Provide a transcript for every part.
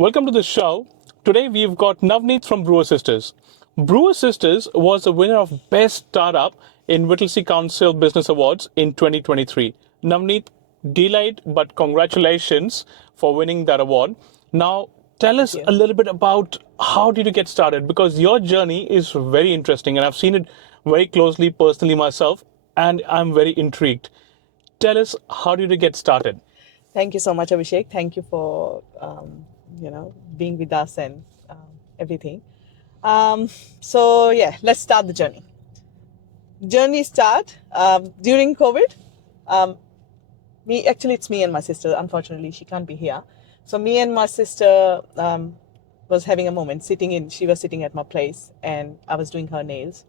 Welcome to the show. Today we've got Navneet from Brewer Sisters. Brewer Sisters was the winner of Best Startup in Whittlesea Council Business Awards in 2023. Navneet, delayed, but congratulations for winning that award. Now, tell us a little bit about how did you get started? Because your journey is very interesting and I've seen it very closely personally myself and I'm very intrigued. Tell us, how did you get started? Thank you so much, Abhishek. Thank you for being with us and everything. Let's start the journey. Journey start during COVID. It's me and my sister. Unfortunately, she can't be here. So me and my sister was having a moment. She was sitting at my place, and I was doing her nails,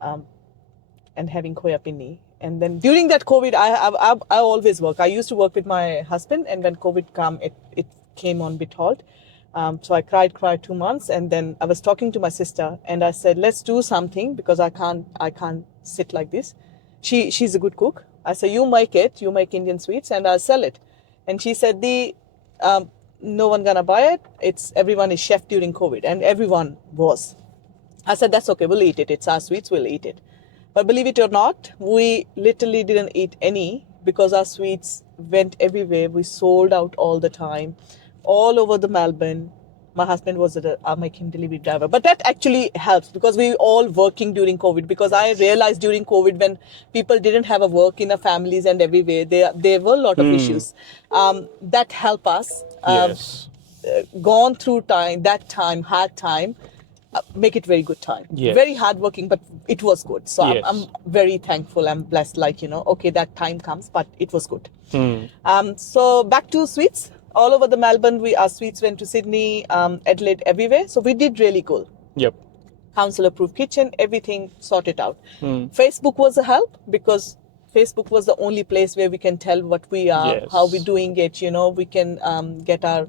and having koya pinni. And then during that COVID, I always work. I used to work with my husband, and when COVID came, it came on bit halt. So I cried 2 months, and then I was talking to my sister, and I said, "Let's do something because I can't sit like this." She's a good cook. I said, "You make Indian sweets, and I'll sell it." And she said, "No one gonna buy it. Everyone is chef during COVID," and everyone was. I said, "That's okay. We'll eat it. It's our sweets. We'll eat it." But believe it or not, we literally didn't eat any because our sweets went everywhere. We sold out all the time, all over the Melbourne. My husband was a making delivery driver. But that actually helps because we all working during COVID. Because I realized during COVID when people didn't have a work in their families and everywhere, there were a lot of issues. That helped us. Yes. Gone through hard time. Make it very good time. Yes. Very hardworking, but it was good. So Yes. I'm very thankful. I'm blessed. Okay, that time comes, but it was good. So back to sweets. All over the Melbourne, our sweets went to Sydney, Adelaide, everywhere. So we did really good. Yep. Council approved kitchen, everything sorted out. Facebook was a help because Facebook was the only place where we can tell what we are, Yes. how we're doing it. We can get our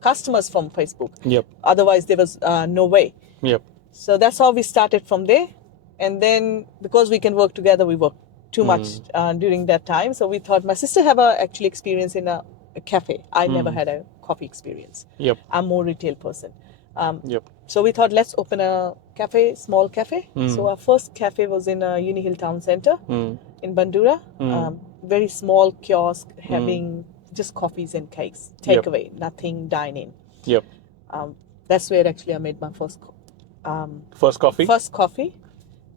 customers from Facebook. Yep. Otherwise, there was no way. Yep. So that's how we started from there. And then because we can work together, we worked too much during that time. So we thought my sister have actually experience in a cafe. I never had a coffee experience. Yep. I'm more retail person. Yep. So we thought, let's open a cafe, small cafe. So our first cafe was in Uni Hill Town Centre in Bandura. Very small kiosk having just coffees and cakes. Takeaway, nothing dine-in. Yep. That's where actually I made my first coffee? First coffee.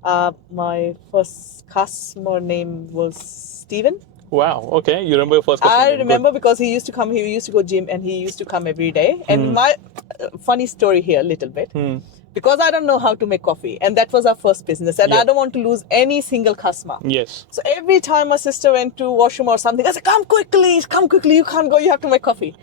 My first customer name was Steven. Wow. Okay. You remember your first customer I name? remember because he used to come. He used to go gym and he used to come every day. And my funny story here, a little bit, because I don't know how to make coffee, and that was our first business, and I don't want to lose any single customer. Yes. So every time my sister went to washroom or something, I said, come quickly, you can't go, you have to make coffee."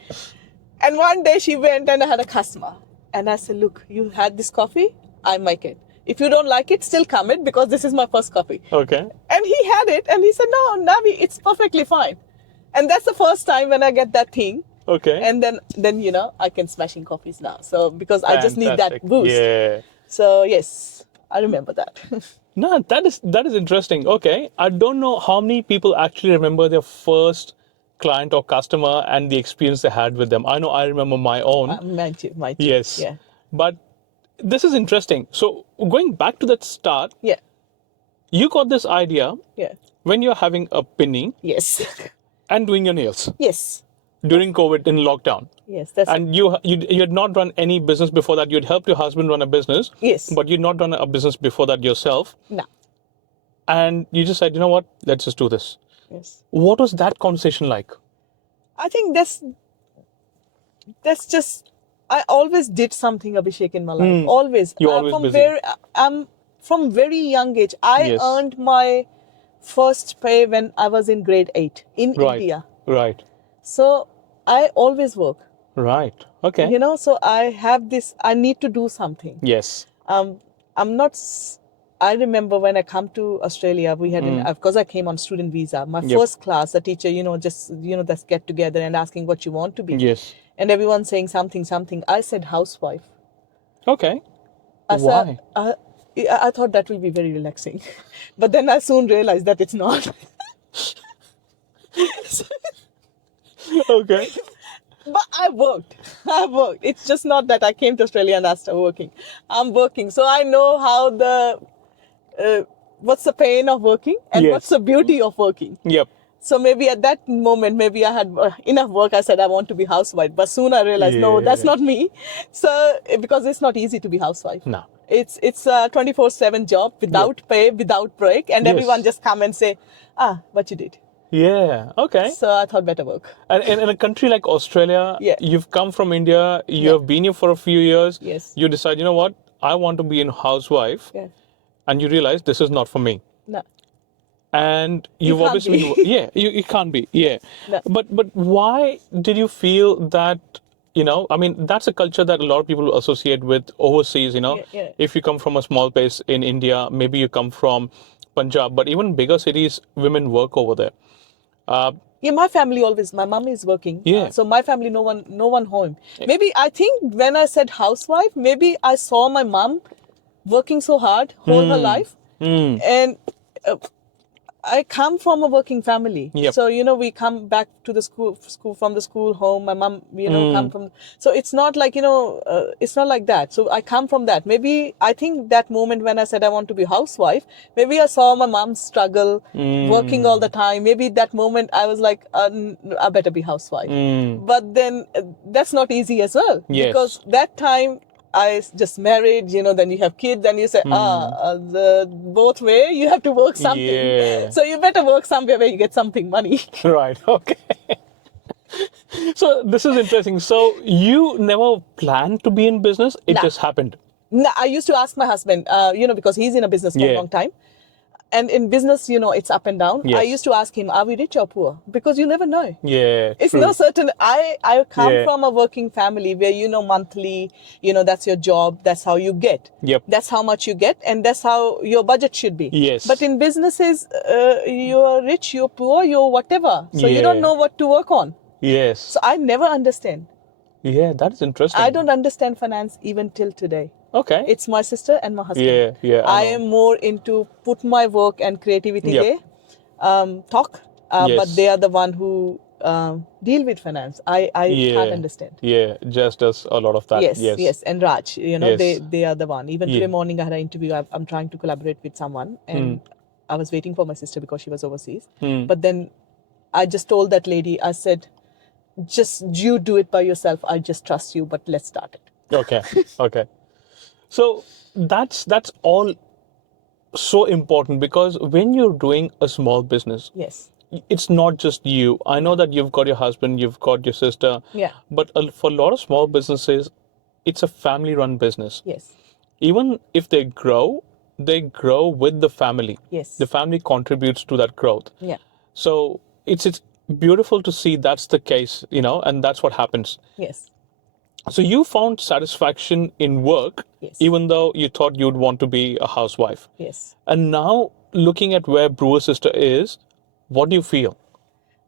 And one day she went and I had a customer. And I said, "Look, you had this coffee, I make it. If you don't like it, still come in because this is my first coffee." Okay. And he had it and he said, "No, Navi, it's perfectly fine." And that's the first time when I get that thing. Okay. And then I can smashing coffees now. So because I just need that Fantastic. boost. Yeah. So yes, I remember that. No, that is interesting. Okay. I don't know how many people actually remember their first client or customer and the experience they had with them. I know I remember my own. Mine too. Yes. Yeah. But this is interesting. So going back to that start, Yeah. you got this idea Yeah. when you're having a pinning Yes. and doing your nails Yes. during COVID in lockdown. Yes. That's And you had not run any business before that. You'd helped your husband run a business. Yes. But you'd not run a business before that yourself. No. And you just said, you know what? Let's just do this. Yes. What was that conversation like? I think that's just, I always did something, Abhishek, in my life. Always. You're always busy. From very young age. I Yes. earned my first pay when I was in grade 8 in Right. India. Right. So I always work. Right. Okay. So I have this, I need to do something. Yes. I remember when I come to Australia, we had, because I came on student visa, my first class, the teacher, let's get together and asking what you want to be. Yes. And everyone saying something. I said housewife. Okay. I Why? said, I thought that will be very relaxing. But then I soon realized that it's not. Okay. But I worked. I worked. It's just not that I came to Australia and I started working. I'm working. So I know how what's the pain of working and what's Yes. the beauty of working. Yep. So maybe at that moment, maybe I had enough work. I said I want to be housewife, but soon I realized no, that's Yeah. not me. So because it's not easy to be housewife. No. It's a 24/7 job without pay, without break, and everyone Yes. just come and say, what you did. Yeah. Okay. So I thought better work. And in a country like Australia, Yeah. you've come from India, you Yeah. have been here for a few years, Yes. you decide, you know what, I want to be a housewife, Yeah. and you realize this is not for me. No. And you've can't obviously be. yeah, you can't be, yeah. No. But why did you feel that, I mean, that's a culture that a lot of people associate with overseas, Yeah, yeah. if you come from a small place in India, maybe you come from Punjab, but even bigger cities, women work over there. Yeah, my family always. My mom is working, Yeah. so my family, no one home. Maybe I think when I said housewife, maybe I saw my mom working so hard whole her life, and I come from a working family. Yep. So, we come back to the school from the school home. My mom, come from, so it's not like, it's not like that. So I come from that. Maybe I think that moment when I said I want to be housewife, maybe I saw my mom struggle, working all the time. Maybe that moment I was like, I better be housewife. But then that's not easy as well. Yes. Because that time, I just married, then you have kids, and you say, both way, you have to work something. Yeah. So you better work somewhere where you get something money. Right. Okay. So this is interesting. So you never planned to be in business. It Nah. just happened. No, I used to ask my husband, because he's in a business for a Yeah. long time. And in business, it's up and down. Yes. I used to ask him, are we rich or poor? Because you never know. Yeah. It's true. no certain. I come Yeah. from a working family where, monthly, that's your job. That's how you get. Yep. That's how much you get. And that's how your budget should be. Yes. But in businesses, you're rich, you're poor, you're whatever. So you don't Yeah. know what to work on. Yes. So I never understand. Yeah, that is interesting. I don't understand finance even till today. Okay. It's my sister and my husband. Yeah, yeah, I know. am more into put my work and creativity Yep. there, talk, Yes. but they are the one who deal with finance. I Yeah. can't understand. Yeah, just does a lot of that. Yes, and Raj, Yes. they are the one. Even Yeah. today morning I had an interview. I'm trying to collaborate with someone, and I was waiting for my sister because she was overseas. But then I just told that lady, I said, just you do it by yourself. I just trust you, but let's start it. Okay. Okay. So that's all so important, because when you're doing a small business, Yes. it's not just you. I know that you've got your husband, you've got your sister. Yeah. But for a lot of small businesses, it's a family-run business. Yes. Even if they grow with the family. Yes. The family contributes to that growth. Yeah. So it's beautiful to see that's the case, and that's what happens. Yes. So you found satisfaction in work, Yes. even though you thought you'd want to be a housewife. Yes. And now looking at where Brewer Sister is, what do you feel?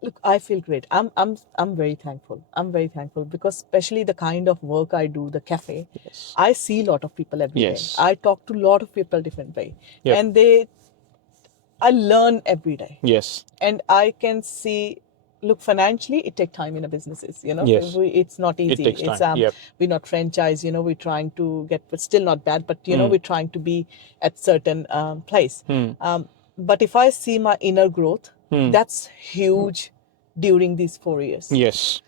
Look, I feel great. I'm very thankful. I'm very thankful because especially the kind of work I do, the cafe, Yes. I see a lot of people every day. Yes. I talk to a lot of people different way. Yep. And I learn every day. Yes. And I can see, look, financially, it takes time in a businesses, Yes. It's not easy. takes time. It's, Yep. we're not franchise, we're trying to get, but still not bad, but, we're trying to be at certain place. But if I see my inner growth, that's huge during these 4 years. Yes.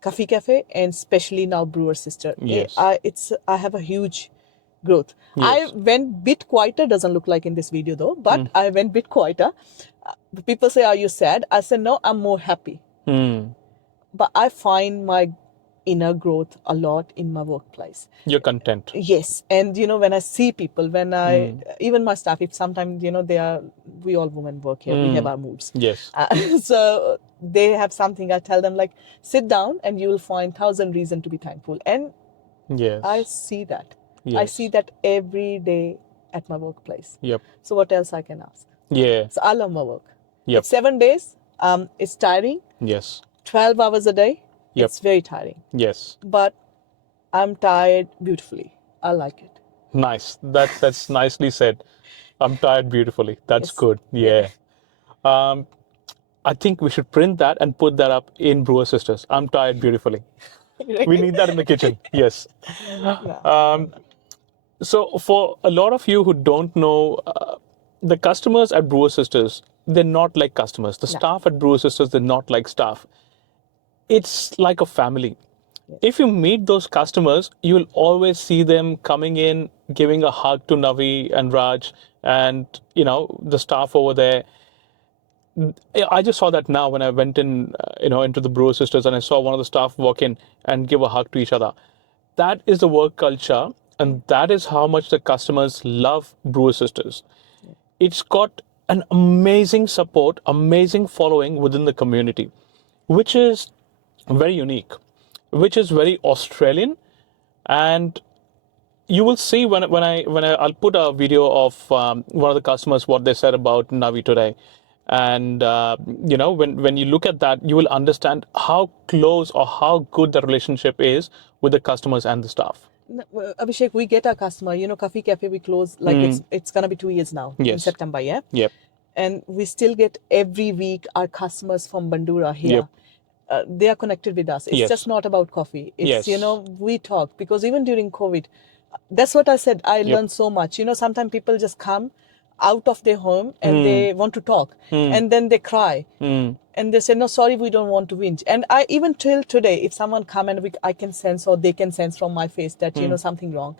Coffee Cafe and especially now Brewer Sister. Yes. I have a huge growth. Yes. I went bit quieter, doesn't look like in this video though, but I went bit quieter. People say, are you sad? I said, no, I'm more happy. But I find my inner growth a lot in my workplace. You're content. Yes. And when I see people, when even my staff, if sometimes, we all women work here, we have our moods. Yes. So they have something, I tell them like, sit down and you will find 1,000 reasons to be thankful. And Yes. I see that. I Yes. see that every day at my workplace. Yep. So what else I can ask? Yeah. So I love my work. Yep. It's 7 days. It's tiring. Yes. 12 hours a day. Yep. It's very tiring. Yes. But I'm tired beautifully. I like it. Nice. That's nicely said. I'm tired beautifully. That's Yes. good. Yeah. I think we should print that and put that up in Brewer Sisters. I'm tired beautifully. We need that in the kitchen. Yes. No, Um, so for a lot of you who don't know, the customers at Brewer Sisters, they're not like customers. The no. staff at Brewer Sisters, they're not like staff. It's like a family. Yes. If you meet those customers, you'll always see them coming in, giving a hug to Navi and Raj and, the staff over there. I just saw that now when I went in, into the Brewer Sisters, and I saw one of the staff walk in and give a hug to each other. That is the work culture, and that is how much the customers love Brewer Sisters. It's got an amazing support, amazing following within the community, which is very unique, which is very Australian, and you will see I'll put a video of one of the customers what they said about Navi today, and when you look at that, you will understand how close or how good the relationship is with the customers and the staff. No, well, Abhishek, we get our customer. Coffee cafe we close like it's gonna be 2 years now in Yes. September, yeah. Yep. And we still get every week our customers from Bandura here. Yep. They are connected with us. It's Yes. just not about coffee. It's Yes. we talk because even during COVID, that's what I said. I learned so much. Sometimes people just come out of their home and they want to talk, and then they cry. And they say, no, sorry, we don't want to whinge. And I even till today, if someone come and I can sense or they can sense from my face that, something wrong.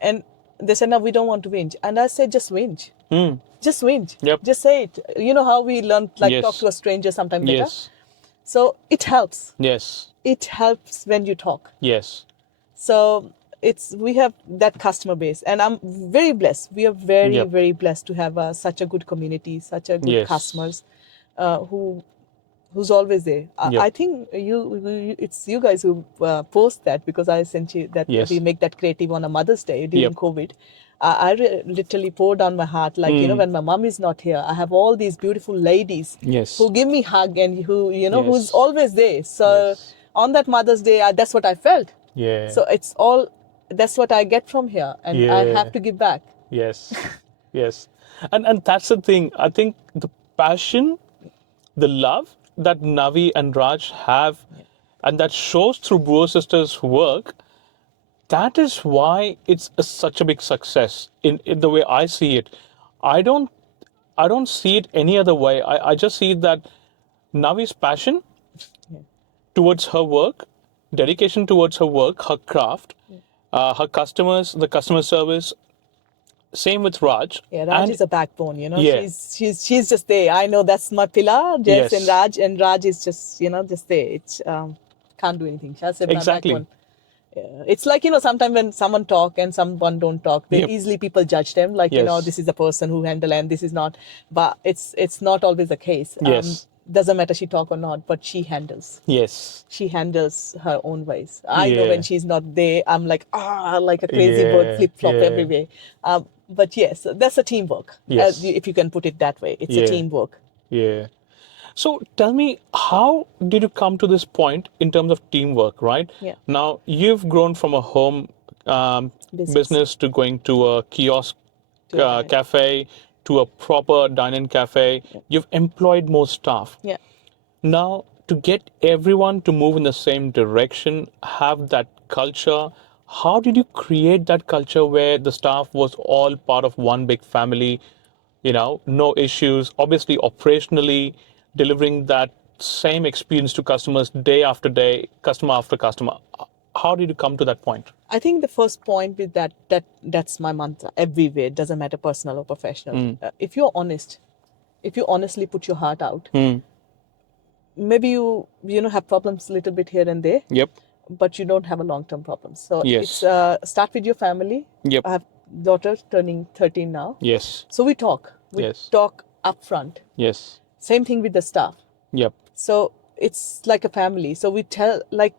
And they say, no, we don't want to whinge. And I say, just whinge. Just whinge. Yep. Just say it. You know how we learn, like Yes. talk to a stranger sometime better? Yes. So it helps. Yes. It helps when you talk. Yes. So we have that customer base, and I'm very blessed. We are very, Yep. very blessed to have such a good community, such a good Yes. customers who's always there. Yep. I think it's you guys who post that, because I sent you that Yes. we make that creative on a Mother's Day during Yep. COVID. I literally pour down my heart, like, when my mom is not here, I have all these beautiful ladies Yes. who give me hug and who, Yes. who's always there. So Yes. on that Mother's Day, that's what I felt. Yeah. So that's what I get from here, and I Yeah. have to give back. Yes. Yes. And that's the thing. I think the passion, the love that Navi and Raj have, and that shows through Brewer Sisters' work, that is why it's such a big success in the way I see it. I don't see it any other way. I just see that Navi's passion towards her work, dedication towards her work, her craft, her customers, the customer service. Same with Raj. Yeah, Raj And is a backbone, Yeah. She's just there. I know that's my pillar, Jess Yes. and Raj is just, just there. It's can't do anything. She's my Exactly. backbone. Yeah. It's like, sometimes when someone talk and someone don't talk, they Yep. easily people judge them, like, Yes. this is the person who handle and this is not. But it's not always the case. Yes. Doesn't matter she talk or not, but she handles. Yes. She handles her own ways. I know Yeah. when she's not there, I'm like like a crazy bird, Yeah, flip flop yeah. everywhere. But yes, that's a teamwork. Yes. If you can put it that way, it's Yeah. a teamwork. Yeah. So tell me, how did you come to this point in terms of teamwork, right? Yeah. Now, you've grown from a home business to going to a kiosk To a dine-in. cafe to a proper dine-in cafe. You've employed more staff. Yeah. Now, to get everyone to move in the same direction, have that culture, how did you create that culture where the staff was all part of one big family, no issues, obviously operationally delivering that same experience to customers day after day, customer after customer? How did you come to that point? I think the first point with that's my mantra everywhere. It doesn't matter personal or professional. If you're honest, if you honestly put your heart out, maybe you have problems a little bit here and there, Yep. but you don't have a long-term problem. So Yes. it's start with your family. Yep. I have daughter turning 13 now. Yes. So we talk. We Yes. talk upfront. Yes. Same thing with the staff. Yep. So it's like a family. So we tell, like,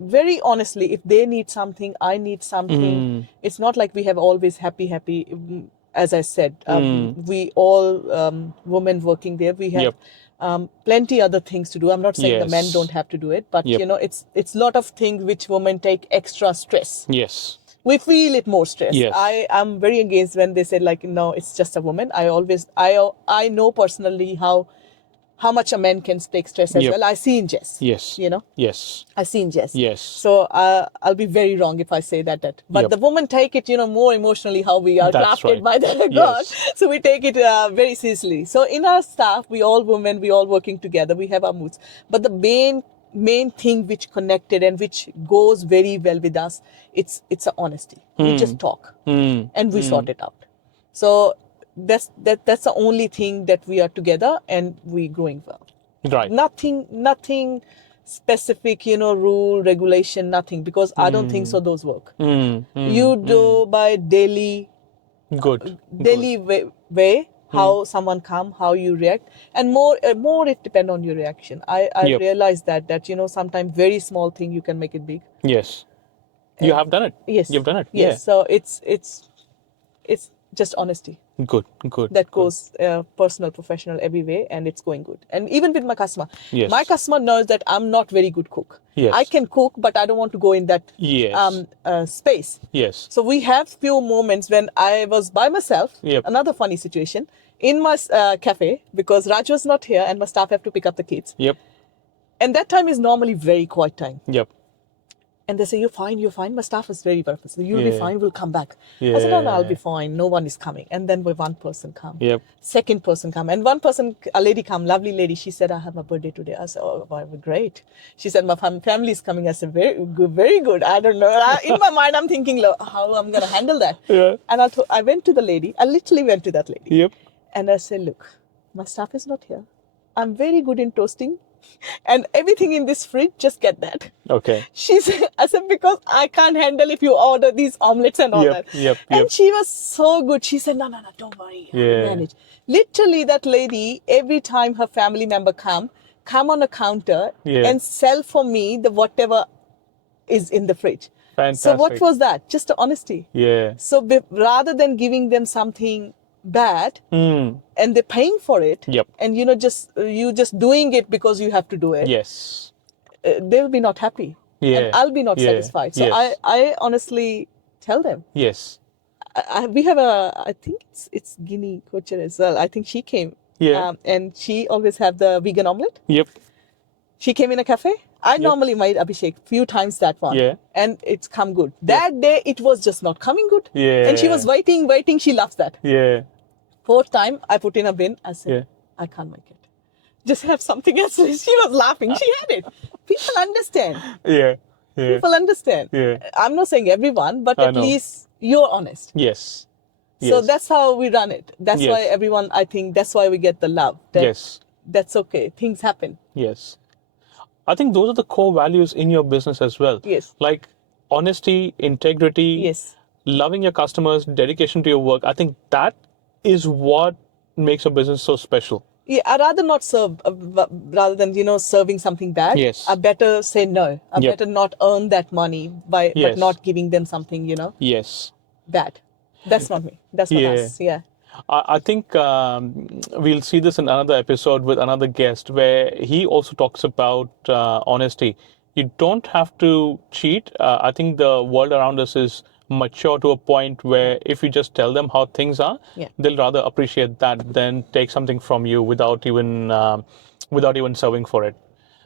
very honestly, if they need something, I need something. It's not like we have always happy. As I said, we all women working there, we have plenty other things to do. I'm not saying the men Yes. don't have to do it, but Yep. it's lot of things which women take extra stress. Yes. We feel it more stress. Yes. I am very against when they say, like, no, it's just a woman. I know personally how how much a man can take stress as Yep. well. I see in Jess. Yes. You know, Yes. I see in Jess. Yes. So I'll be very wrong if I say that. But Yep. the women take it, more emotionally how we are That's crafted right. by the God. Yes. So we take it very seriously. So in our staff, we all women, we all working together. We have our moods. But the main thing which connected and which goes very well with us, it's a honesty. We just talk and we sort it out. So that's the only thing that we are together and we growing well. Right. Nothing specific, rule, regulation, nothing, because I don't think so those work. You do by daily Good. way how someone come, how you react, and more it depend on your reaction. I Yep. realize that sometimes very small thing you can make it big. Yes. You have done it. Yes. You've done it. Yes. So it's just honesty. Yeah. Good. Good. That good. goes personal, professional, every way, and it's going good. And even with my customer, Yes. my customer knows that I'm not very good cook. Yes. I can cook, but I don't want to go in that Yes. space. Yes. So we have few moments when I was by myself. Yep. Another funny situation in my cafe, because Raj was not here and my staff have to pick up the kids. Yep. And that time is normally very quiet time. Yep. And they say, you're fine. My staff is very purpose. You'll be Yeah. fine, we'll come back. I said, no, I'll be Yeah. fine. No one is coming. And then one person come. Yep. Second person come. And one person, a lady come, lovely lady. She said, I have my birthday today. I said, oh, wow, great. She said, my family is coming. I said, very good, very good. I don't know. In my mind, I'm thinking, how I'm going to handle that. Yeah. And I went to the lady. I literally went to that lady. Yep. And I said, look, my staff is not here. I'm very good in toasting. And everything in this fridge, just get that. Okay. She said, I said, because I can't handle if you order these omelets and all that. Yep. And Yep. she was so good. She said, no, don't worry. I'll Yeah. manage. Literally, that lady, every time her family member come on a counter Yeah. and sell for me the whatever is in the fridge. Fantastic. So what was that? Just the honesty. Yeah. So rather than giving them something bad and they're paying for it, Yep. and you just doing it because you have to do it, Yes. they'll be not happy. Yeah. And I'll be not Yeah. satisfied. So Yes. I honestly tell them. Yes. We have I think it's Guinea culture as well. I think she came. Yeah. And she always have the vegan omelette. Yep. She came in a cafe. I normally made Abhishek few times that one. Yeah. And it's come good. That day it was just not coming good. Yeah. And she was waiting. She loves that. Yeah. Fourth time I put in a bin. I said, Yeah. I can't make it. Just have something else. She was laughing. She had it. People understand. Yeah. Yeah. People understand. Yeah. I'm not saying everyone, but I at know. least you're honest. Yes. So Yes. that's how we run it. That's Yes. why everyone, I think, that's why we get the love. Yes. That's okay. Things happen. Yes. I think those are the core values in your business as well. Yes. Like honesty, integrity, Yes. loving your customers, dedication to your work. I think that is what makes a business so special. Yeah, I'd rather not serve, rather than, serving something bad. Yes. I better say no. I Yep. better not earn that money by Yes. but not giving them something, Yes. bad. That's not me. That's not Yeah. us. Yeah. I think we'll see this in another episode with another guest where he also talks about honesty. You don't have to cheat. I think the world around us is mature to a point where if you just tell them how things are, Yeah. they'll rather appreciate that than take something from you without even serving for it.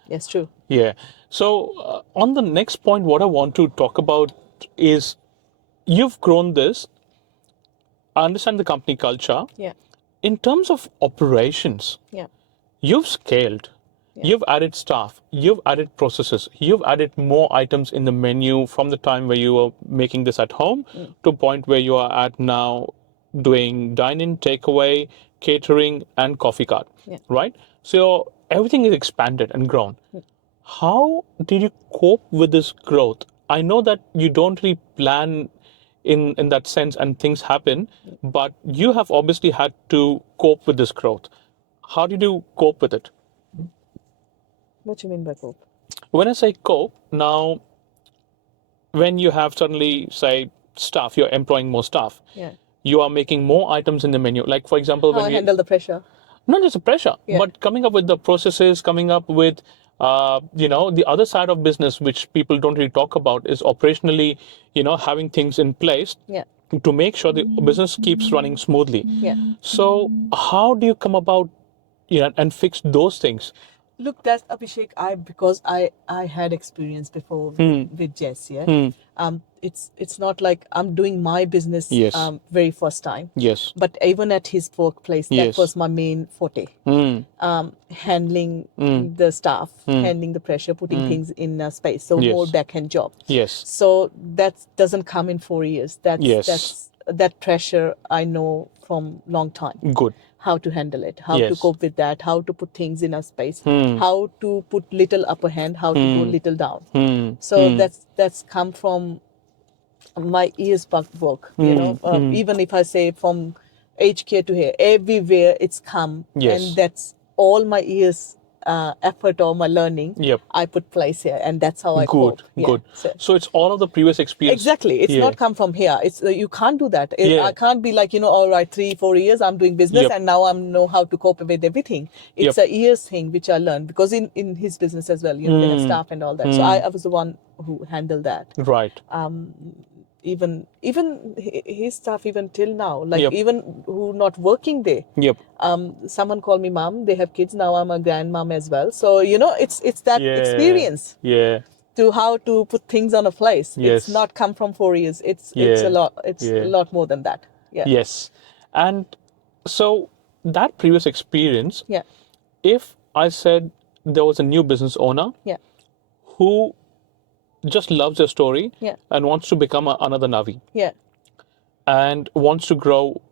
Yes, true. Yeah. So on the next point, what I want to talk about is you've grown this. I understand the company culture. Yeah. In terms of operations, Yeah. you've scaled. You've added staff. You've added processes. You've added more items in the menu from the time where you were making this at home to a point where you are at now doing dine-in, takeaway, catering, and coffee cart. Yeah. Right? So everything is expanded and grown. How did you cope with this growth? I know that you don't really plan in that sense and things happen, but you have obviously had to cope with this growth. How did you cope with it? What do you mean by cope? When I say cope, now when you have suddenly, say, staff, you're employing more staff, Yeah. you are making more items in the menu. Like, for example, How when I you, handle the pressure. not just the pressure, Yeah. but coming up with the processes, coming up with, the other side of business, which people don't really talk about, is operationally, having things in place Yeah. to make sure the business keeps running smoothly. Yeah. So how do you come about, and fix those things. Look, that's Abhishek. Because I had experience before with Jess. Yeah. It's not like I'm doing my business Yes. very first time. Yes. But even at his workplace, that Yes. was my main forte. Handling the staff, handling the pressure, putting things in a space. So Yes. more backhand job. Yes. So that doesn't come in 4 years. Yes. That pressure I know from long time. Good. How to handle it, how to Yes. cope with that, how to put things in a space, how to put little upper hand, how to go little down. So that's come from my ears work. Even if I say from aged care to here, everywhere it's come, Yes. and that's all my ears effort or my learning. Yep. I put place here, and that's how I Good. cope. Yeah. Good. So it's all of the previous experience. Exactly. It's Yeah. not come from here. It's you can't do that. Yeah. I can't be like, all right, 3-4 years I'm doing business Yep. and now I know how to cope with everything. It's a years thing which I learned because in his business as well, they have staff and all that. So I was the one who handled that. Right. Even his staff even till now, like Yep. even who not working there. Yep. Someone call me mom. They have kids now. I'm a grandmom as well. So it's that Yeah. experience Yeah. to how to put things on a place. Yes. It's not come from 4 years. It's Yeah. a lot. It's Yeah. a lot more than that. Yeah. Yes. And so that previous experience, Yeah. if I said there was a new business owner Yeah. who just loves your story Yeah. and wants to become another Navi Yeah. and wants to grow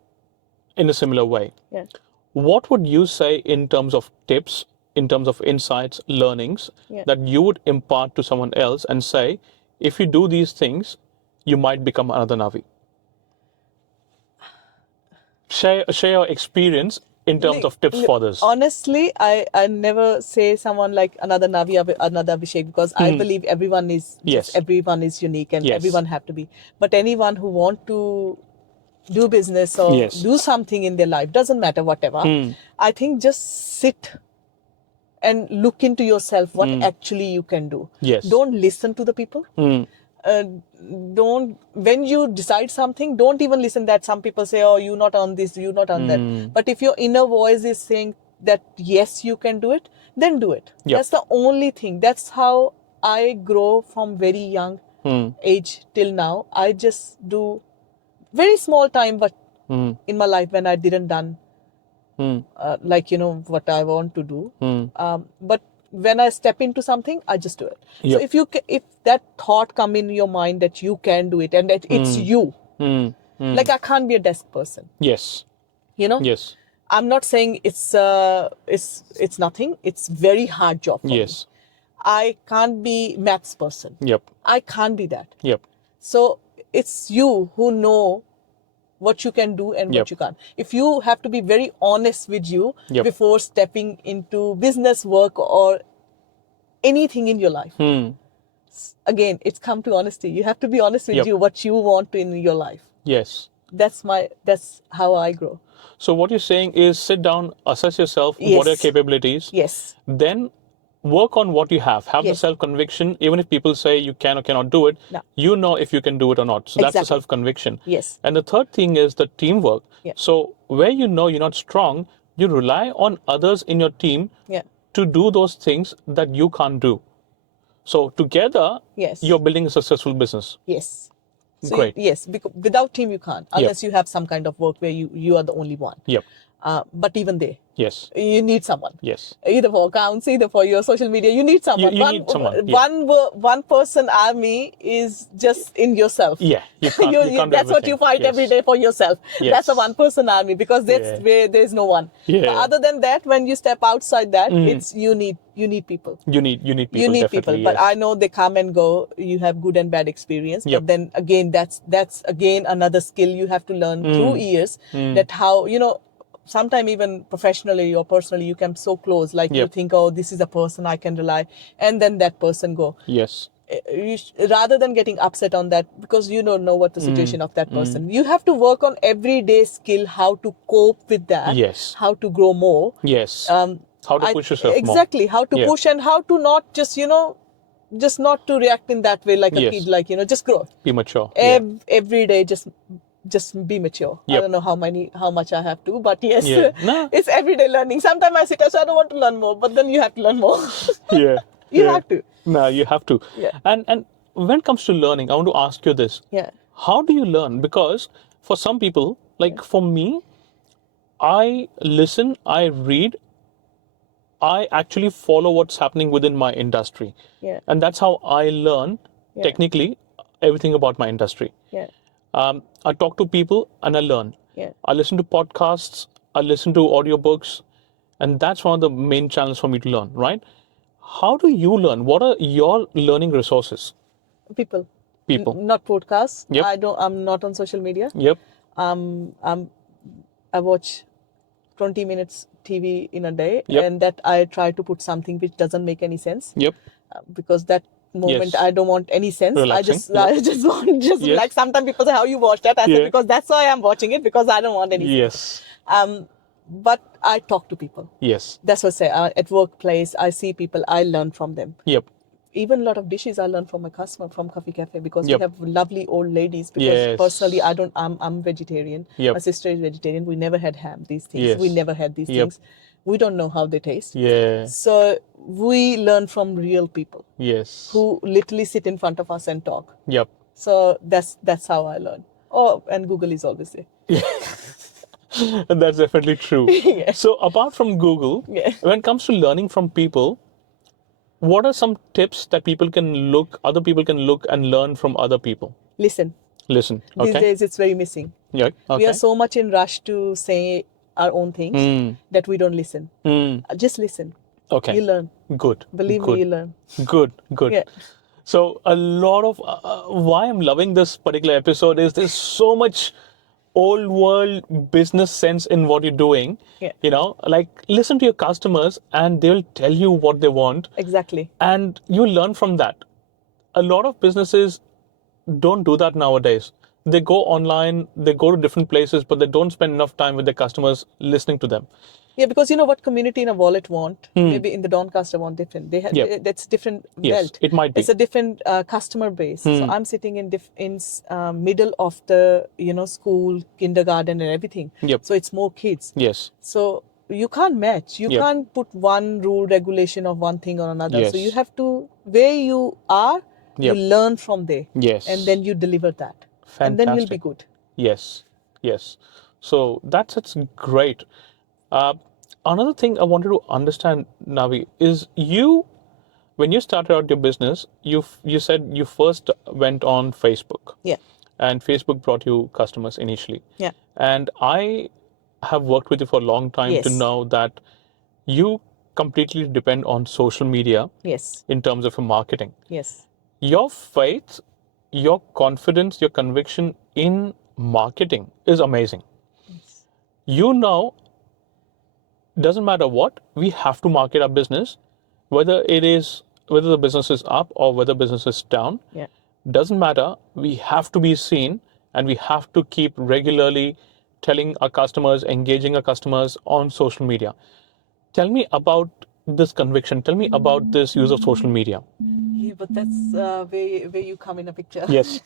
in a similar way, Yeah. what would you say in terms of tips, in terms of insights, learnings Yeah. that you would impart to someone else and say, if you do these things, you might become another Navi? Share your experience in terms of tips for this. Honestly, I never say someone like another Navi, another Abhishek, because I believe everyone is Yes. everyone is unique and Yes. everyone have to be. But anyone who want to do business or Yes. do something in their life, doesn't matter whatever, I think just sit and look into yourself what actually you can do. Yes. Don't listen to the people. Don't, when you decide something, don't even listen that some people say, oh, you're not on this, you're not on that. But if your inner voice is saying that yes, you can do it, then do it. Yep. That's the only thing. That's how I grow from very young age till now. I just do very small time, but in my life when I didn't done like what I want to do. But when I step into something, I just do it. Yep. So if that thought come in your mind that you can do it and that it's you, like I can't be a desk person. Yes. Yes. I'm not saying it's nothing. It's very hard job for me. Yes. I can't be maths person. Yep. I can't be that. Yep. So it's you who know what you can do and Yep. what you can't. If you have to be very honest with you Yep. before stepping into business work or anything in your life. Again, it's come to honesty. You have to be honest with Yep. you what you want in your life. Yes. That's how I grow. So what you're saying is sit down, assess yourself, Yes. what are your capabilities, Yes. then work on what you have. Have the Yes. self-conviction, even if people say you can or cannot do it, No. you know if you can do it or not. So that's the Exactly. self-conviction. Yes. And the third thing is the teamwork. Yeah. So where you know you're not strong, you rely on others in your team Yeah. to do those things that you can't do. So together, Yes. you're building a successful business. Yes. So Great. yes, because without team you can't, unless you have some kind of work where you are the only one. Yep. But even there, Yes. you need someone. Yes. Either for accounts, either for your social media, you need someone. You need someone, yeah. One person army is just in yourself. Yeah. You can't, you can't do that's what you everything. fight Yes. every day for yourself. Yes. That's a one person army because that's Yeah. where there's no one. Yeah. But other than that, when you step outside that, it's you need people. You need people. You need people, definitely, but yes. I know they come and go. You have good and bad experience, Yep. but then again, that's again another skill you have to learn through years. That how sometimes even professionally or personally, you come so close, like you Yep. think, oh, this is a person I can rely, and then that person go. Yes. Rather than getting upset on that, because you don't know what the situation of that person, you have to work on everyday skill, how to cope with that, Yes. how to grow more. Yes. How to push yourself exactly, how to Yeah. push and how to not just just not to react in that way like a Yes. kid, like just grow more. Be mature. Yeah. every day, just just be mature. I Yep. don't know how much I have to, but yes, Yeah. No. it's everyday learning. Sometimes I sit and say, I don't want to learn more, but then you have to learn more. Yeah. You yeah. have to. No, you have to. Yeah. And when it comes to learning, I want to ask you this. Yeah. How do you learn? Because for some people, like for me, I listen, I read, I actually follow what's happening within my industry. Yeah. And that's how I learn Yeah. technically everything about my industry. Yeah. I talk to people and I learn. Yeah. I listen to podcasts, I listen to audiobooks, and that's one of the main channels for me to learn, right? How do you learn? What are your learning resources? People. People. Not podcasts. Yep. I'm not on social media. Yep. I watch 20 minutes TV in a day, Yep. and that I try to put something which doesn't make any sense. Yep. Because that moment Yes. I don't want any sense. Relaxing. I just want Yes. relax. Sometimes people say, how you watch that? I say, Yeah. because that's why I'm watching it, because I don't want any sense. Yes. But I talk to people. Yes. That's what I say. At workplace, I see people, I learn from them. Yep. Even a lot of dishes I learn from my customer from Coffee Cafe, because Yep. we have lovely old ladies. Because Yes. personally, I'm vegetarian. Yep. My sister is vegetarian. We never had ham. These things. Yes. We never had these Yep. things. We don't know how they taste. Yeah. So we learn from real people Yes. who literally sit in front of us and talk. Yep. So that's how I learn. Oh, and Google is always there. And that's definitely true. Yeah. So apart from Google, Yeah. when it comes to learning from people, what are some tips that other people can look and learn from other people? Listen. Listen. These Okay. days it's very missing. Yeah. Okay. We are so much in rush to say our own things that we don't listen. Just listen. Okay. You learn. Good. Believe Good. me, you learn. Good. Good. Yeah. So a lot of why I'm loving this particular episode is there's so much old world business sense in what you're doing. Yeah. You know, like listen to your customers and they'll tell you what they want Exactly. and you learn from that. A lot of businesses don't do that nowadays. They go online, they go to different places, but they don't spend enough time with their customers listening to them. Yeah, because you know what community in a wallet want, maybe in the Doncaster want different. They have Yeah. that's different Yes, belt. it might be. It's a different customer base. So I'm sitting in middle of the school, kindergarten, and everything. Yep. So it's more kids. Yes. So you can't match. You Yep. can't put one rule regulation of one thing or another. So Yes. you have to where you are. Yep. You learn from there. Yes. And then you deliver that. And then you'll be Fantastic. good. Yes, yes. So that's great. Another thing I wanted to understand, Navi, is when you started out your business, you said you first went on Facebook, Yeah. and Facebook brought you customers initially. Yeah. And I have worked with you for a long time to Yes. know that you completely depend on social media Yes. in terms of your marketing. Yes. Your faith, your confidence, your conviction in marketing is amazing. You know, doesn't matter what, we have to market our business, whether the business is up or whether business is down. Yeah. Doesn't matter. We have to be seen and we have to keep regularly telling our customers, engaging our customers on social media. Tell me about this conviction. Tell me about this use of social media. Yeah, but that's where you come in a picture. Yes.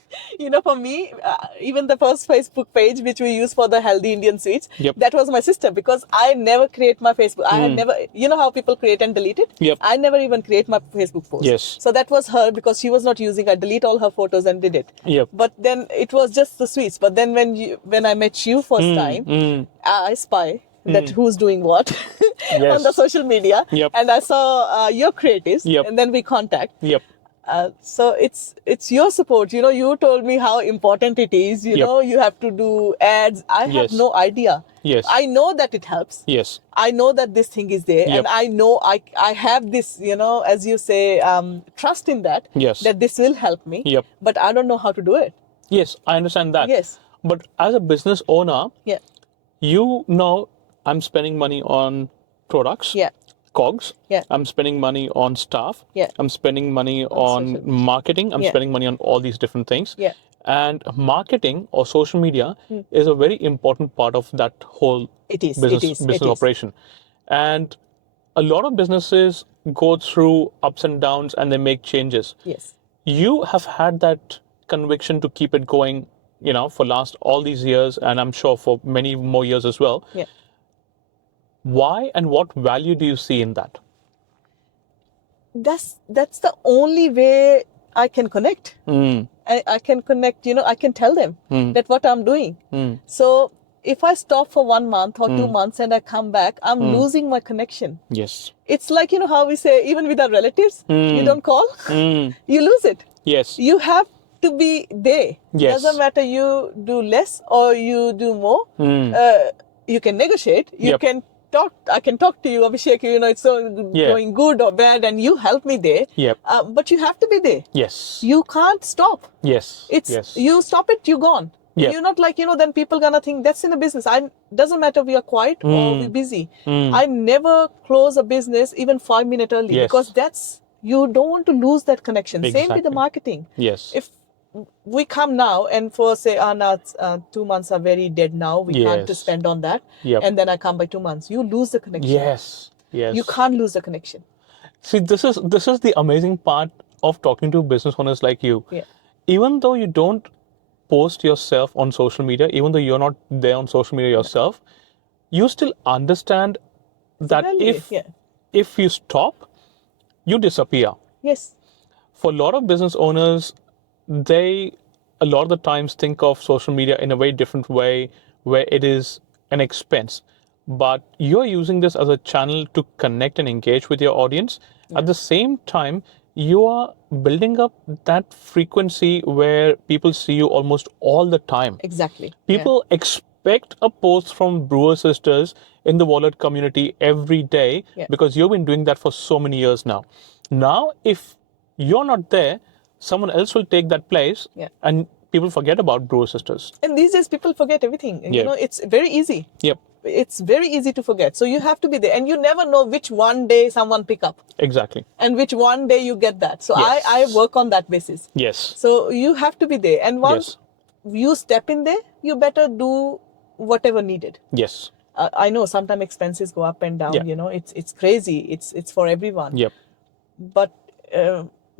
For me, even the first Facebook page which we use for the healthy Indian sweets, Yep. that was my sister, because I never create my Facebook. I had never, how people create and delete it? Yep. I never even create my Facebook post. Yes. So that was her, because she was not using. I delete all her photos and did it. Yep. But then it was just the sweets. But then when I met you first time, I spy that who's doing what on the social media. Yep. And I saw your creatives, Yep. and then we contact. Yep. So it's your support. You told me how important it is. You have to do ads. I have Yes. no idea. Yes. I know that it helps. Yes. I know that this thing is there, Yep. and I know I have this, as you say, trust in that. Yes. That this will help me. Yep. But I don't know how to do it. Yes, I understand that. Yes. But as a business owner, Yeah. I'm spending money on products. Yeah. COGS. Yeah. I'm spending money on staff. Yeah. I'm spending money on social- marketing. I'm Yeah. spending money on all these different things. Yeah. And marketing or social media is a very important part of that whole It is. business, It is. business It is. operation. And a lot of businesses go through ups and downs and they make changes. Yes. You have had that conviction to keep it going for last all these years, and I'm sure for many more years as well. Yeah. Why and what value do you see in that? That's the only way I can connect. I can connect, I can tell them that what I'm doing. So if I stop for 1 month or 2 months and I come back, I'm losing my connection. Yes. It's like, how we say, even with our relatives, you don't call, you lose it. Yes. You have to be there. Yes. Doesn't matter you do less or you do more. You can negotiate. You can talk. I can talk to you, Abhishek. It's going good or bad, and you help me there. Yep. But you have to be there. Yes. You can't stop. Yes. You stop it, you're gone. Yep. You're not like, then people gonna think that's in a business. Doesn't matter we are quiet or we're busy. I never close a business even 5 minutes early because you don't want to lose that connection. Exactly. Same with the marketing. Yes. If we come now and for say, 2 months are very dead now, we can't spend on that. Yep. And then I come by 2 months, you lose the connection. Yes. You can't lose the connection. See, this is the amazing part of talking to business owners like you. Yeah. Even though you don't post yourself on social media, even though you're not there on social media yourself, you still understand that if you stop, you disappear. Yes. For a lot of business owners, they a lot of the times think of social media in a very different way, where it is an expense. But you're using this as a channel to connect and engage with your audience. At the same time, you are building up that frequency where people see you almost all the time. Exactly. People expect a post from Brewer Sisters in the wallet community every day because you've been doing that for so many years now. Now, if you're not there, someone else will take that place and people forget about Brewer Sisters. And these days people forget everything. It's very easy. Yep. It's very easy to forget. So you have to be there. And you never know which one day someone pick up. Exactly. And which one day you get that. So I work on that basis. Yes. So you have to be there. And once you step in there, you better do whatever needed. Yes. I know sometimes expenses go up and down. It's crazy. It's for everyone. Yep. But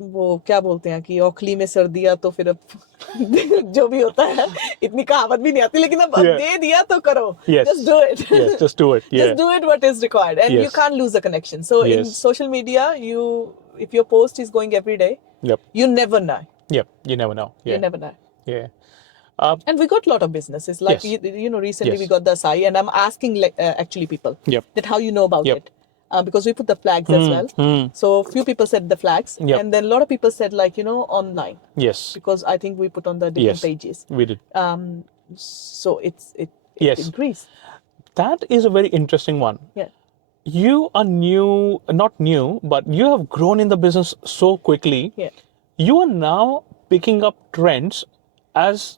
वो क्या बोलते हैं कि औखली में सर्दियाँ तो फिर अब जो भी होता है इतनी कहावत भी नहीं आती लेकिन अब दे दिया तो करो. Just do it. Yes, just do it. Just do it what is required, and you can't lose the connection. So in social media, if your post is going every day, you never know. Yep, you never know. You never know. Yeah. And we got a lot of businesses like recently we got the Asai, and I'm asking actually people that how you know about it. Because we put the flags as well. So few people said the flags, and then a lot of people said online. Yes. Because I think we put on the different pages. We did. So it increased. That is a very interesting one. Yeah. You are not new, but you have grown in the business so quickly. Yeah. You are now picking up trends as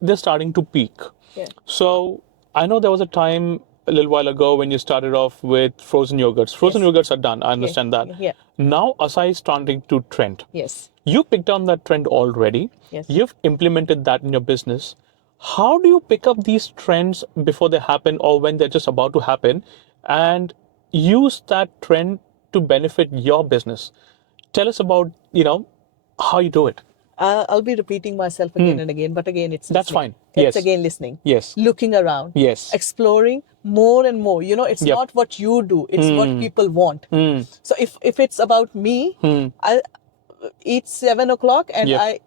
they're starting to peak. Yeah. So I know there was a time a little while ago when you started off with frozen yogurts. Frozen yogurts are done. I understand that. Yeah. Now Acai is starting to trend. Yes. You picked on that trend already. Yes. You've implemented that in your business. How do you pick up these trends before they happen or when they're just about to happen and use that trend to benefit your business? Tell us about, how you do it. I'll be repeating myself again and again, but again, it's listening. That's fine. It's again listening. Yes. Looking around. Yes. Exploring more and more. It's not what you do, it's what people want. So if it's about me, I eat 7 o'clock and I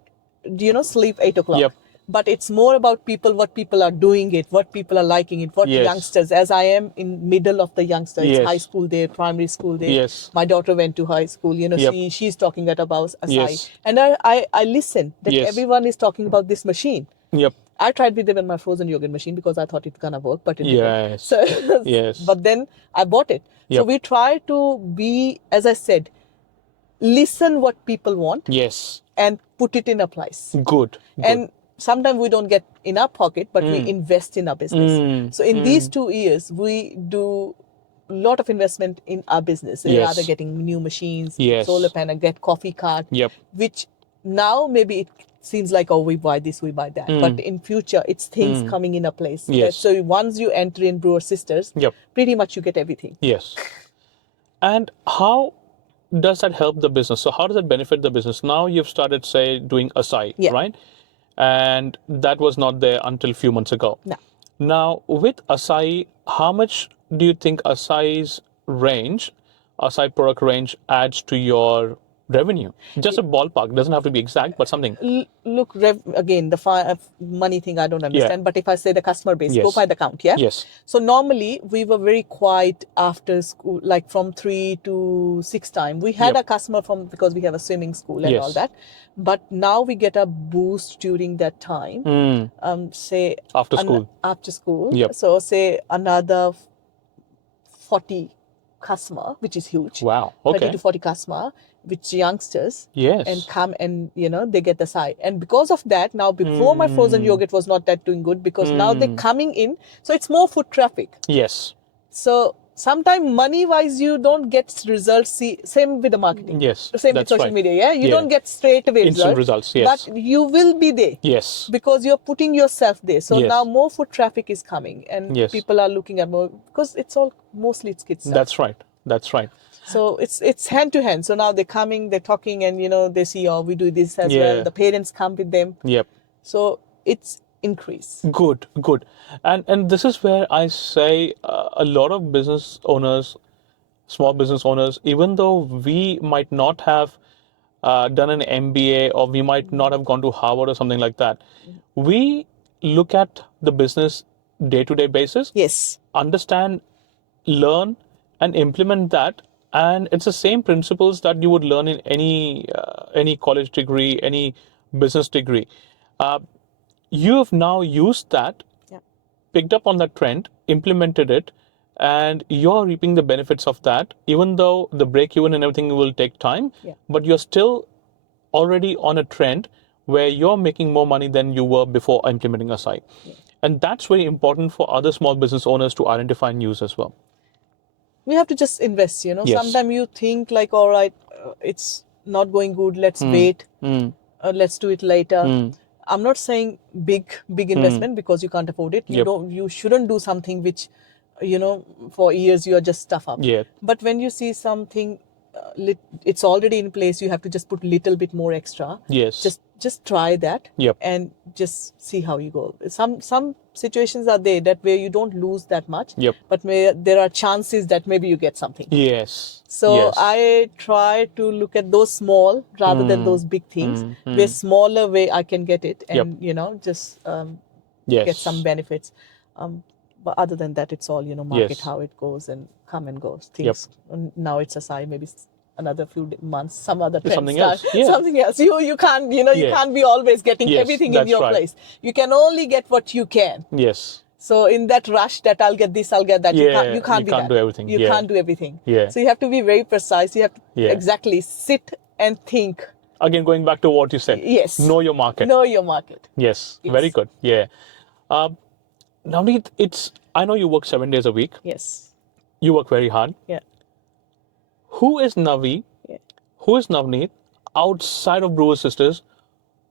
sleep 8 o'clock. Yep. But it's more about people, what people are doing it, what people are liking it, what youngsters, as I am in middle of the youngsters, it's high school there, primary school there. Yes. My daughter went to high school, she's talking about Acai. And I listen that everyone is talking about this machine. Yep. I tried with them in my frozen yogurt machine because I thought it's gonna work, but it didn't. So, but then I bought it. So we try to be, as I said, listen what people want. Yes. And put it in a place. Good. And sometimes we don't get in our pocket, but we invest in our business. So in these 2 years, we do a lot of investment in our business. Rather getting new machines, solar panel, get coffee cart, which now maybe it seems like, we buy this, we buy that. But in future, it's things coming in a place. Yes. So once you enter in Brewer Sisters, pretty much you get everything. Yes. And how does that help the business? So how does that benefit the business? Now you've started, say, doing Acai, right? and that was not there until a few months ago. No. Now, with Acai, how much do you think Acai's range, Acai product range, adds to your revenue? Just a ballpark, doesn't have to be exact, but something. Look, again, the money thing I don't understand. Yeah. But if I say the customer base, go Yes. by the count, yeah? Yes. So normally we were very quiet after school, like from 3 to 6 time. We had Yep. a customer because we have a swimming school and Yes. all that. But now we get a boost during that time. Say After school. After school. Yep. So say another 40 customer, which is huge. Wow. 30 Okay. to 40 customer, which youngsters Yes. and come and they get the side. And because of that, now before my frozen yogurt was not that doing good, because now they're coming in, so it's more foot traffic. Yes. So sometimes money wise you don't get results. Same with the marketing. Yes. Same with That's social right. media. Yeah, you Yeah. don't get straight away Instant results. Yes. but you will be there. Yes. Because you're putting yourself there. So Yes. now more foot traffic is coming, and Yes. people are looking at more, because it's all mostly it's kids stuff. That's right. That's right. So it's hand to hand. So now they're coming, they're talking, and they see, oh, we do this as Yeah. well. The parents come with them. Yep. So it's increase. Good, good. And this is where I say a lot of business owners, small business owners, even though we might not have done an MBA, or we might not have gone to Harvard or something like that, we look at the business day-to-day basis, Yes. understand, learn, and implement that. And it's the same principles that you would learn in any college degree, any business degree. You have now used that, Yeah. picked up on that trend, implemented it, and you're reaping the benefits of that, even though the break even and everything will take time, Yeah. but you're still already on a trend where you're making more money than you were before implementing Acai. Yeah. And that's very important for other small business owners to identify and use as well. We have to just invest, Yes. Sometimes you think like, all right, it's not going good, let's wait, let's do it later. I'm not saying big investment, because you can't afford it. Yep. You shouldn't do something which, for years you are just stuff up. Yeah. But when you see something, it's already in place, you have to just put little bit more extra. Yes. Just try that. Yep. And just see how you go. Some situations are there that where you don't lose that much. Yep. But there are chances that maybe you get something. Yes. So yes. I try to look at those small rather than those big things. Where smaller way I can get it, and just Yes. get some benefits. But other than that, it's all market Yes. how it goes and come and goes. Things. Now it's Acai, maybe another few months, some other trend Something start. else. Yeah. Something else. You can't you can't be always getting Yes, everything in that's your right. place. You can only get what you can. Yes. So in that rush that I'll get this, I'll get that, you can't be that. do everything. You can't do everything. Yeah. So you have to be very precise. You have to Yeah. exactly sit and think. Again, going back to what you said. Yes. Know your market. Know your market. Yes. Yes. Very good. Yeah. Navneet, I know you work 7 days a week. Yes. You work very hard. Yeah. Who is Navi? Yeah. Who is Navneet outside of Brewer Sisters?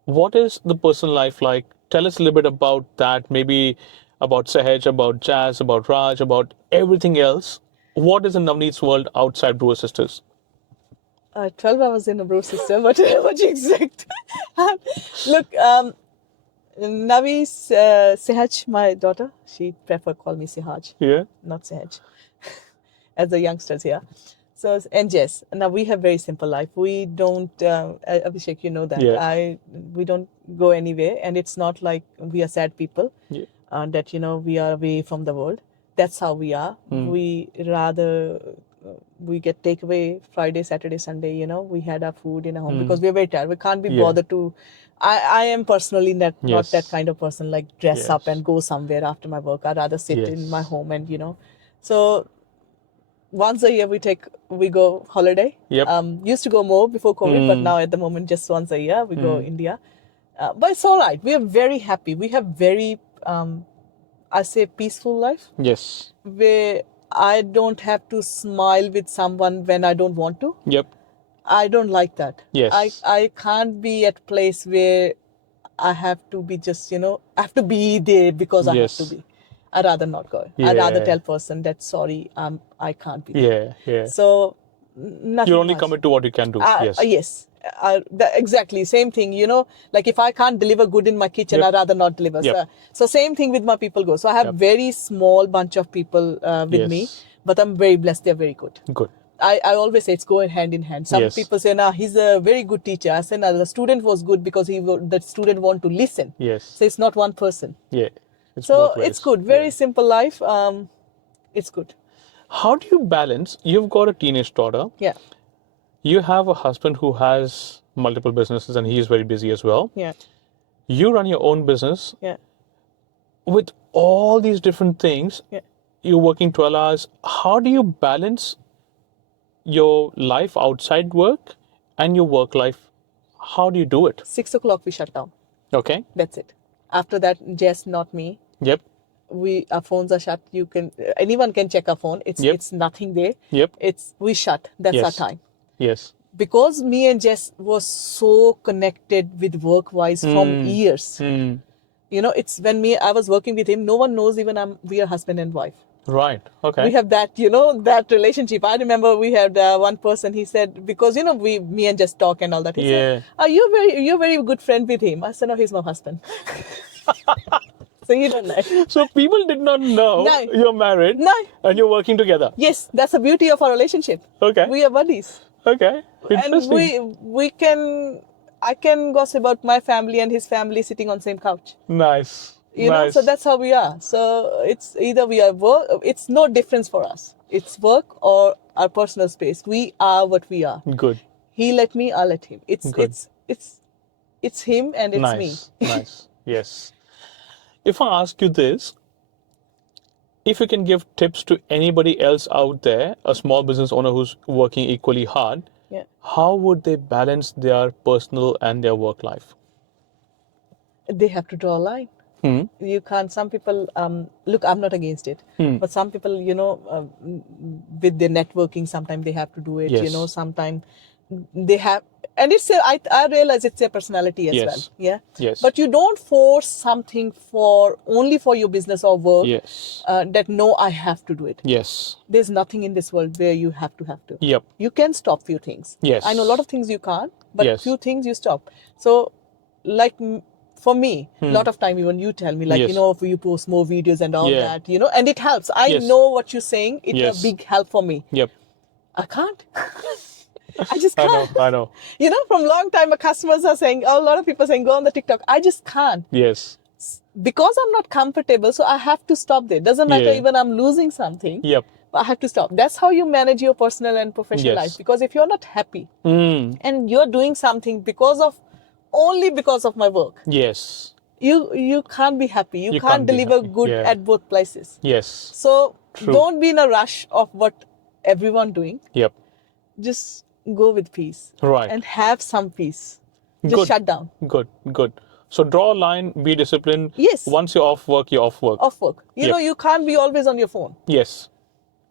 What is the personal life like? Tell us a little bit about that. Maybe about Sahaj, about Jazz, about Raj, about everything else. What is in Navneet's world outside Brewer Sisters? 12 hours in a Brewer Sister, but what you expect? Look, Navi, Sahaj, my daughter, she prefer call me Sahaj, Yeah. not Sahaj, as the youngsters here. So, and Jess, now we have very simple life. We don't, Abhishek, you know that. Yeah. We don't go anywhere, and it's not like we are sad people, Yeah. that, we are away from the world. That's how we are. We rather, we get takeaway Friday, Saturday, Sunday, we had our food in a home because we're very tired. We can't be Yeah. bothered to, I am personally not Yes. that kind of person, like dress Yes. up and go somewhere after my work. I'd rather sit in Yes. my home and, so once a year we go holiday. Yep. Used to go more before COVID, but now at the moment just once a year we go India. But it's all right. We are very happy. We have very, I say, peaceful life, Yes. where I don't have to smile with someone when I don't want to. Yep. I don't like that. Yes. I can't be at place where I have to be just, I have to be there because I Yes. have to be. I'd rather not go. I'd rather Yeah. tell person that sorry, I can't be there. Yeah. Yeah. So nothing You only much. commit to what you can do. Yes. Yes. Exactly, same thing. Like if I can't deliver good in my kitchen, Yep. I'd rather not deliver. Yep. So same thing with my people go. So I have Yep. very small bunch of people with me, Yes. but I'm very blessed. They're very good. Good. I always say it's going hand in hand. Some Yes. people say, "Nah, he's a very good teacher." I say, "Nah, the student was good because the student want to listen." Yes. So it's not one person. Yeah. It's So both ways. it's good. Very Yeah. simple life. It's good. How do you balance? You've got a teenage daughter. Yeah. You have a husband who has multiple businesses and he is very busy as well. Yeah. You run your own business. Yeah. With all these different things, Yeah. you're working 12 hours. How do you balance your life outside work and your work life? How do you do it? 6 o'clock we shut down. Okay. That's it. After that, Jess, not me. Yep. Our phones are shut. Anyone can check our phone. It's nothing there. Yep. We shut. That's Yes. our time. Yes. Because me and Jess was so connected with work-wise from years. It's when I was working with him, no one knows even we are husband and wife. Right. Okay. We have that, that relationship. I remember we had one person, he said, because, me and Jess talk and all that. He said, you're very good friend with him. I said, no, he's my husband. So you don't know. So people did not know No. you're married No. and you're working together. Yes, that's the beauty of our relationship. Okay. We are buddies. Okay. Interesting. And I can gossip about my family and his family sitting on same couch. Nice. Nice. So that's how we are. So it's either we are work, it's no difference for us. It's work or our personal space. We are what we are. Good. He let me, I let him. Good. It's him and it's me. Nice. Yes. If I ask you this, if you can give tips to anybody else out there, a small business owner who's working equally hard, Yeah. how would they balance their personal and their work life? They have to draw a line. You can't, some people, look, I'm not against it, but some people, with their networking, sometimes they have to do it, Yes. sometimes they have, and I realize it's their personality as Yes. well. Yeah. Yes. But you don't force something only for your business or work. Yes. That no, I have to do it. Yes. There's nothing in this world where you have to. Yep. You can stop few things. Yes. I know a lot of things you can't, but Yes. few things you stop. So, like for me, a lot of time even you tell me, like, Yes. if you post more videos and all Yeah. that, and it helps. I Yes. know what you're saying. It's Yes. a big help for me. Yep. I can't. I just can't. I know. From long time, my customers are saying, a lot of people saying, go on the TikTok. I just can't. Yes. Because I'm not comfortable, so I have to stop there. Doesn't matter Yeah. even I'm losing something. Yep. I have to stop. That's how you manage your personal and professional Yes. life. Because if you're not happy Mm. and you're doing something only because of my work, Yes. you can't be happy. You can't be deliver happy. good Yeah. at both places. Yes. So True. don't be in a rush of what everyone doing. Yep. Just go with peace. Right. And have some peace. Just Good. shut down. Good. So draw a line, be disciplined. Yes. Once you're off work, you're off work. Off work. Yep. You can't be always on your phone. Yes.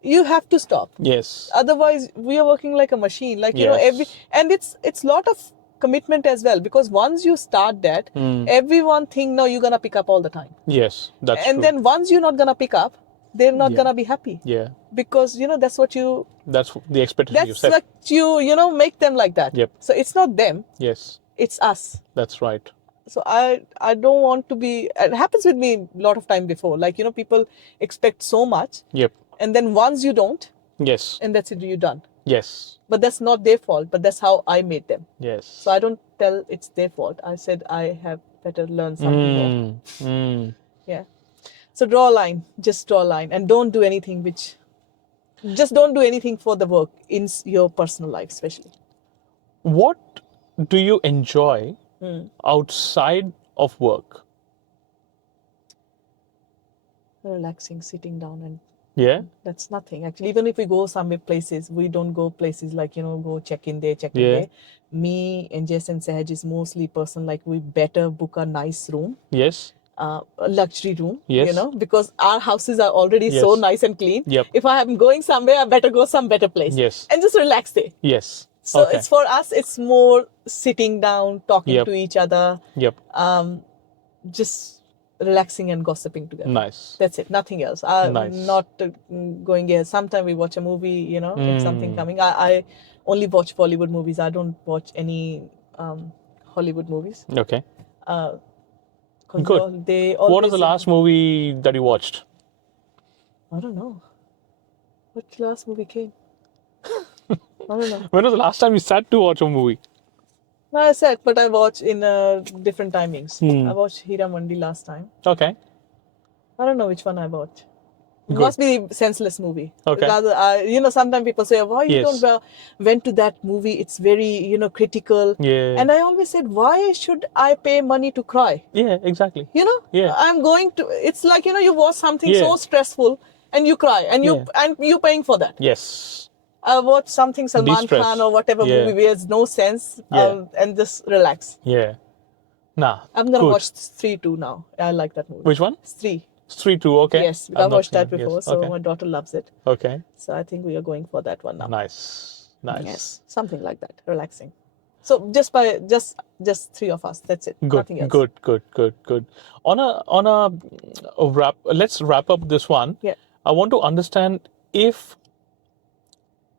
You have to stop. Yes. Otherwise, we are working like a machine. Like, Yes. and it's lot of commitment as well, because once you start that, everyone think, no, you're going to pick up all the time. Yes. That's And true. then once you're not going to pick up, they're not Yeah. going to be happy. Yeah. Because, that's what That's the expectation you that's set. what make them like that. Yep. So it's not them, Yes. it's us. That's right. So I don't want to be, it happens with me a lot of time before. Like, people expect so much. Yep. And then once you don't, Yes. and that's it, you're done. Yes. But that's not their fault, but that's how I made them. Yes. So I don't tell it's their fault. I said I have better learn something more. Yeah. So draw a line. Just draw a line. And don't do anything just don't do anything for the work in your personal life, especially. What do you enjoy outside of work? Relaxing, sitting down, and Yeah. that's nothing. Actually, even if we go some places, we don't go places like, go check in there, check in Yeah. there. Me and Jess and Sahaj is mostly person, like we better book a nice room. Yes. A luxury room, Yes. because our houses are already so Yes. nice and clean. Yep. If I am going somewhere, I better go some better place. Yes. And just relax there. Yes. So Okay. it's for us, it's more sitting down, talking Yep. to each other, Yep. just relaxing and gossiping together. Nice. That's it. Nothing else. I'm Nice. not going here. Sometimes we watch a movie, you know, if something coming. I only watch Bollywood movies. I don't watch any Hollywood movies. Okay. 'Cause Good. they What always is the last movie that you watched? I don't know. What last movie came? I don't know. When was the last time you sat to watch a movie? No, I said, but I watch in different timings. I watched Hira Mandi last time. Okay. I don't know which one I watched. It Good. must be senseless movie. Okay. Rather, you know, sometimes people say, why you Yes. don't went to that movie? It's very, you know, critical. Yeah. And I always said, why should I pay money to cry? Yeah, exactly. You know, Yeah. I'm going to. It's like, you know, you watch something Yeah. so stressful and you cry, and you're paying for that. Yes. I watch something Salman De-stress. Khan or whatever Yeah. movie where there's no sense, Yeah. and just relax. Yeah. Nah. I'm gonna good. watch Stree 2 now. I like that movie. Which one? Stree. Street 2, okay. Yes, I've I not watched seen that it. before, Yes. so Okay. my daughter loves it. Okay. So I think we are going for that one now. Nice. Nice. Yes, something like that, relaxing. So just three of us. That's it. Good. Nothing else. Good. On a wrap. Let's wrap up this one. Yeah. I want to understand if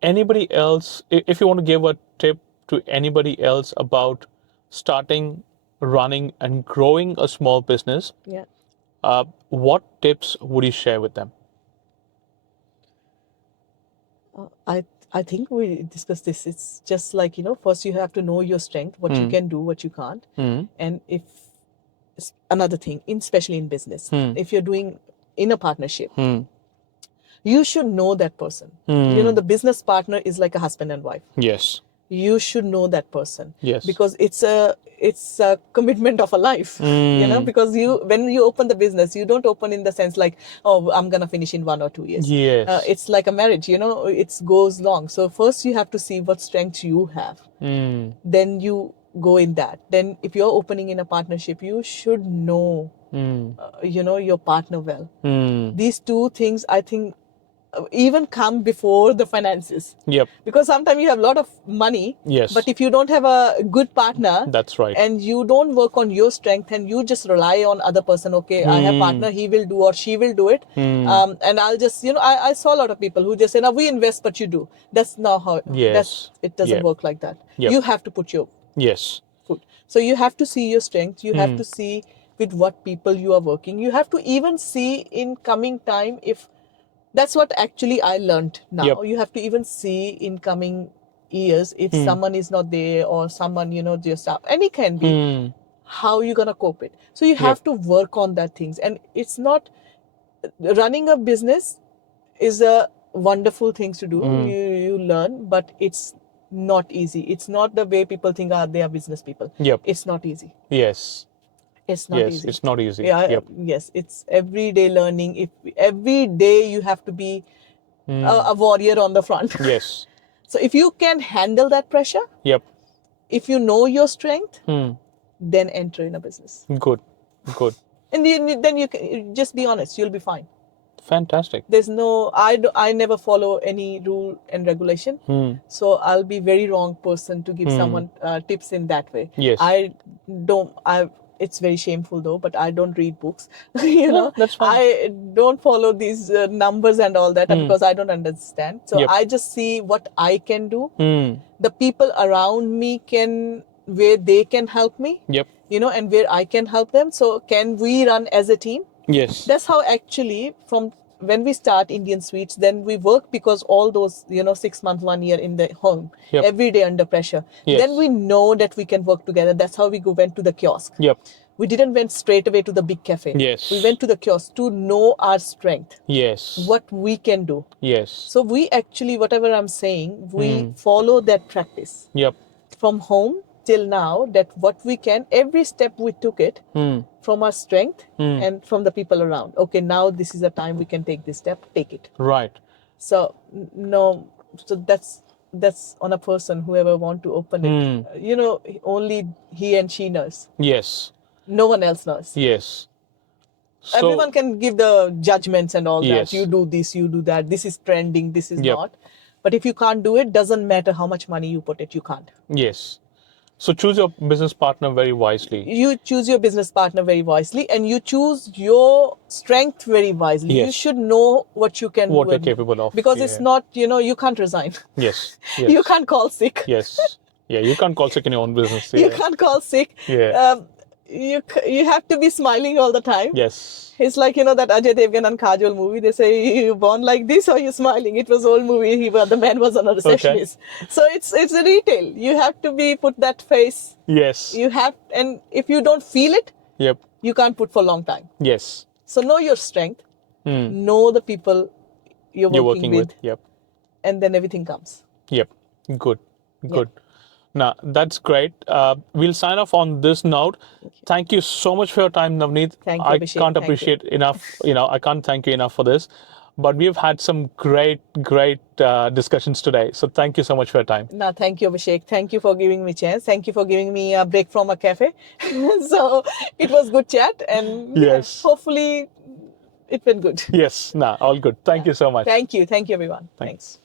anybody else, if you want to give a tip to anybody else about starting, running, and growing a small business, Yeah. what tips would you share with them? I think we discussed this. It's just like, you know, first you have to know your strength, what you can do, what you can't. And if another thing, especially in business, if you're doing in a partnership, you should know that person. You know, the business partner is like a husband and wife. Yes. You should know that person. Yes. Because it's a commitment of a life. You know, because when you open the business, you don't open in the sense like, oh, I'm gonna finish in 1 or 2 years. Yes. It's like a marriage, you know, it goes long. So first you have to see what strengths you have. Then you go in that. Then if you're opening in a partnership, you should know you know, your partner well. These two things, I think, even come before the finances. Yep. Because sometimes you have a lot of money. Yes. But if you don't have a good partner, That's right. and you don't work on your strength and you just rely on other person, okay, I have partner, he will do or she will do it. And I'll just, you know, I saw a lot of people who just say, now we invest, but you do. That's not how, Yes. it doesn't work like that. Yep. You have to put your Yes. foot. So you have to see your strength. You have to see with what people you are working. You have to even see in coming time if that's what actually I learned now. Yep. You have to even see in coming years if someone is not there or someone, you know, just up. And it can be how you're going to cope it. So you have to work on that things. And it's not running a business is a wonderful thing to do. You learn, but it's not easy. It's not the way people think they are business people. Yep. It's not easy. Yes. It's not Yes. easy. It's not easy. Yeah. Yep. Yes. It's everyday learning. If every day you have to be a warrior on the front. Yes. So if you can handle that pressure, Yep. if you know your strength, then enter in a business. Good. And then you can just be honest. You'll be fine. Fantastic. There's no, I never follow any rule and regulation. So I'll be very wrong person to give someone tips in that way. Yes. It's very shameful though, but I don't read books. You know, that's fine. I don't follow these numbers and all that because I don't understand. So I just see what I can do. The people around me where they can help me. Yep. You know, and where I can help them. So can we run as a team? Yes. That's how actually from when we start Indian Sweets, then we work because all those, you know, 6 months, 1 year in the home, every day under pressure. Yes. Then we know that we can work together. That's how we went to the kiosk. Yep. We didn't went straight away to the big cafe. Yes. We went to the kiosk to know our strength. Yes. What we can do. Yes. So we actually, whatever I'm saying, we follow that practice. Yep. From home till now, that what we can, every step we took it from our strength and from the people around. Okay, now this is the time we can take this step, take it. Right. So that's on a person, whoever want to open it. You know, only he and she knows. Yes. No one else knows. Yes. So, Everyone can give the judgments and all Yes. that. You do this, you do that. This is trending, this is Yep. not. But if you can't do it, doesn't matter how much money you put it, you can't. Yes. So choose your business partner very wisely. You choose your business partner very wisely, and you choose your strength very wisely. Yes. You should know what you can What do you're and- capable of. because Yeah. it's not, you can't resign. Yes. Yes. You can't call sick. Yes. Yeah, you can't call sick in your own business. You Yeah. can't call sick. Yeah. You have to be smiling all the time. Yes. It's like, that Ajay Devgan and Kajol movie. They say, you born like this or you smiling. It was old movie. The man was on a receptionist. So it's a retail. You have to put that face. Yes. And if you don't feel it, Yep. you can't put for a long time. Yes. So know your strength. Know the people you're working with. Yep. And then everything comes. Yep. Good. Good. Now, that's great. We'll sign off on this note. Thank you so much for your time, Navneet. Thank you, I Abhishek. can't Thank you. appreciate enough, I can't thank you enough for this. But we've had some great discussions today. So thank you so much for your time. No, thank you, Abhishek. Thank you for giving me a chance. Thank you for giving me a break from a cafe. So it was good chat. And Yes. hopefully it went good. Yes. All good. Thank you so much. Thank you. Thank you, everyone. Thanks.